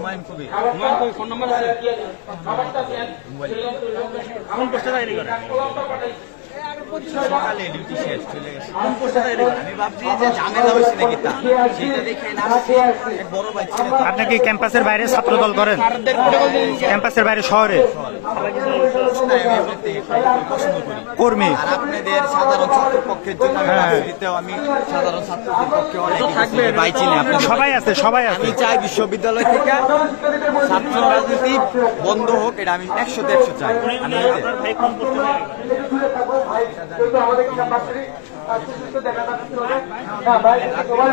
Humayun Kabir. Humayun Kabir phone number আছে? কোন পোস্টে করে? সকালে ডিউটি শেষ চলে গেছে। আমি ভাবছি যে ঝামেলা হয়েছে নাকি তা। সেটা দেখে না বড় ভাই ছিল। আপনি কি ক্যাম্পাসের বাইরে ছাত্র দল করেন ক্যাম্পাসের বাইরে শহরে আমি এমনিতে পছন্দ করি কর্মী। আপনাদের সাধারণ ছাত্র পক্ষের জন্য আমি হ্যাঁ। আমি সাধারণ ছাত্রদের পক্ষে অনেক ভাই চিনি সবাই আছে সবাই আছে। আমি চাই বিশ্ববিদ্যালয় থেকে ছাত্র রাজনীতি বন্ধ হোক এটা আমি একশো একশো চাই। আমি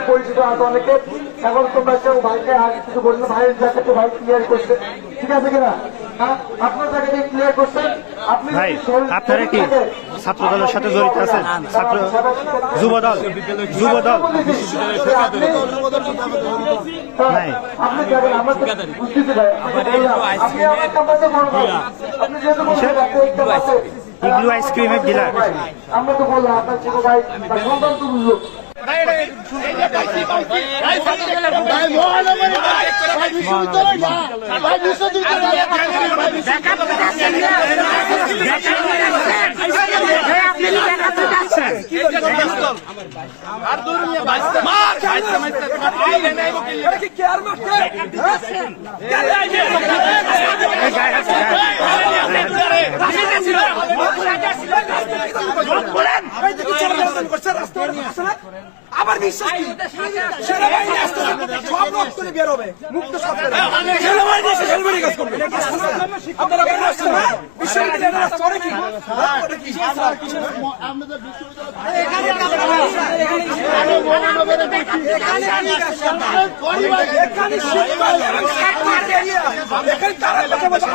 পরিচিত আছে অনেকে এখন তোমরা কেউ ভাইকে আর কিছু বললে ভাইয়ের জায়গাতে ভাই ক্লিয়ার করছে ঠিক আছে কিনা আপনার জায়গাতে ক্লিয়ার করছেন ভাই আপনারা কি ছাত্র দলের সাথে জড়িত আছেন। ছাত্র যুব দল যুব দল নাই ইগলু আইসক্রিমের ডিলার আমরা তো বললাম আপনার ছোট ভাই সন্তান তো বুঝলো। মার আবার বিশ্বাস সেনাবাহিনী আসতে সব রক্ত করে বের মুক্ত। সেনাবাহিনী এসে সেনাবাহিনী কাজ করবে আপনারা কেন আসছেন না? বিশ্ববিদ্যালয়ের রাস্তা কি? হ্যাঁ? এখানে তারা কথা বলছে,